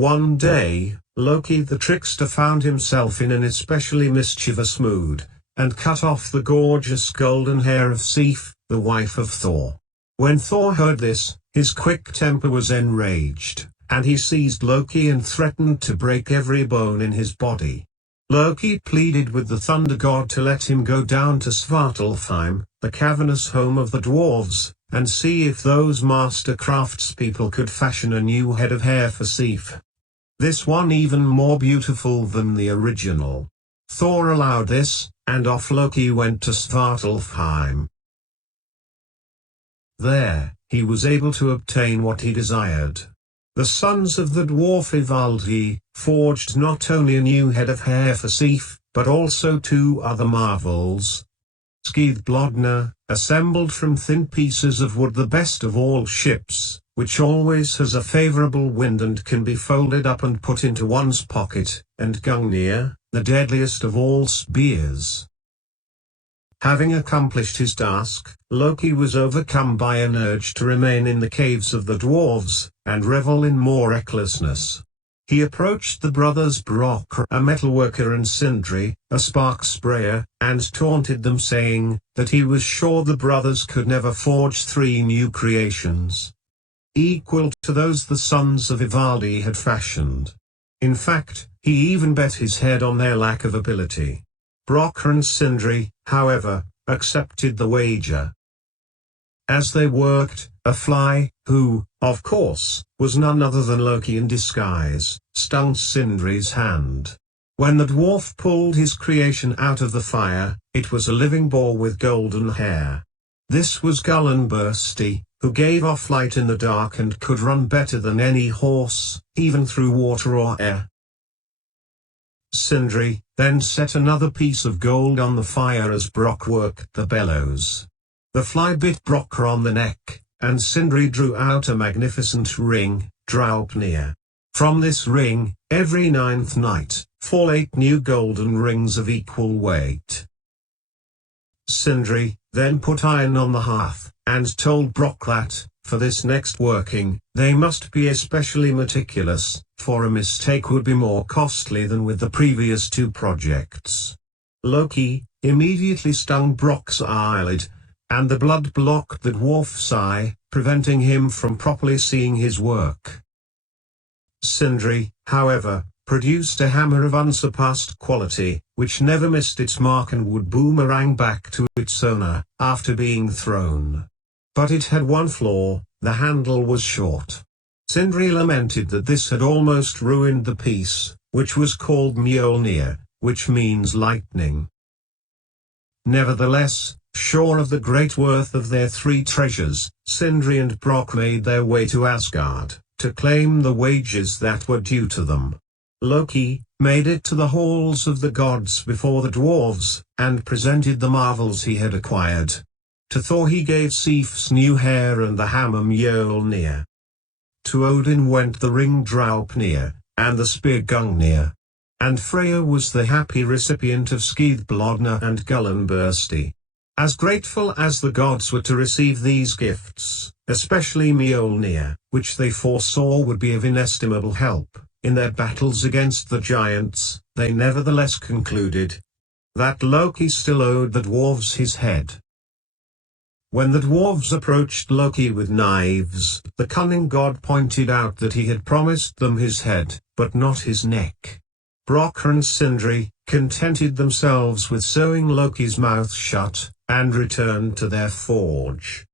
One day, Loki the trickster found himself in an especially mischievous mood, and cut off the gorgeous golden hair of Sif, the wife of Thor. When Thor heard this, his quick temper was enraged, and he seized Loki and threatened to break every bone in his body. Loki pleaded with the thunder god to let him go down to Svartalfheim, the cavernous home of the dwarves, and see if those master craftspeople could fashion a new head of hair for Sif. This one even more beautiful than the original. Thor allowed this, and off Loki went to Svartalfheim. There, he was able to obtain what he desired. The sons of the dwarf Ivaldi forged not only a new head of hair for Sif, but also two other marvels. Skidbladnir, assembled from thin pieces of wood, the best of all ships, which always has a favorable wind and can be folded up and put into one's pocket, and Gungnir, the deadliest of all spears. Having accomplished his task, Loki was overcome by an urge to remain in the caves of the dwarves, and revel in more recklessness. He approached the brothers Brock, a metalworker, and Sindri, a spark sprayer, and taunted them, saying that he was sure the brothers could never forge 3 new creations equal to those the sons of Ivaldi had fashioned. In fact, he even bet his head on their lack of ability. Brock and Sindri, however, accepted the wager. As they worked, a fly, who, of course, was none other than Loki in disguise, stung Sindri's hand. When the dwarf pulled his creation out of the fire, it was a living boar with golden hair. This was Gullinbursti, who gave off light in the dark and could run better than any horse, even through water or air. Sindri then set another piece of gold on the fire as Brock worked the bellows. The fly bit Brock on the neck, and Sindri drew out a magnificent ring, Draupnir. From this ring, every 9th night, fall 8 new golden rings of equal weight. Sindri then put iron on the hearth, and told Brock that, for this next working, they must be especially meticulous, for a mistake would be more costly than with the previous 2 projects. Loki immediately stung Brock's eyelid, and the blood blocked the dwarf's eye, preventing him from properly seeing his work. Sindri, however, produced a hammer of unsurpassed quality, which never missed its mark and would boomerang back to its owner, after being thrown. But it had one flaw: the handle was short. Sindri lamented that this had almost ruined the piece, which was called Mjolnir, which means lightning. Nevertheless, sure of the great worth of their 3 treasures, Sindri and Brock made their way to Asgard, to claim the wages that were due to them. Loki made it to the halls of the gods before the dwarves, and presented the marvels he had acquired. To Thor he gave Sif's new hair and the hammer Mjolnir. To Odin went the ring Draupnir, and the spear Gungnir. And Freyr was the happy recipient of Skidbladnir and Gullinbursti. As grateful as the gods were to receive these gifts, especially Mjolnir, which they foresaw would be of inestimable help in their battles against the giants, they nevertheless concluded that Loki still owed the dwarves his head. When the dwarves approached Loki with knives, the cunning god pointed out that he had promised them his head, but not his neck. Brock and Sindri contented themselves with sewing Loki's mouth shut, and returned to their forge.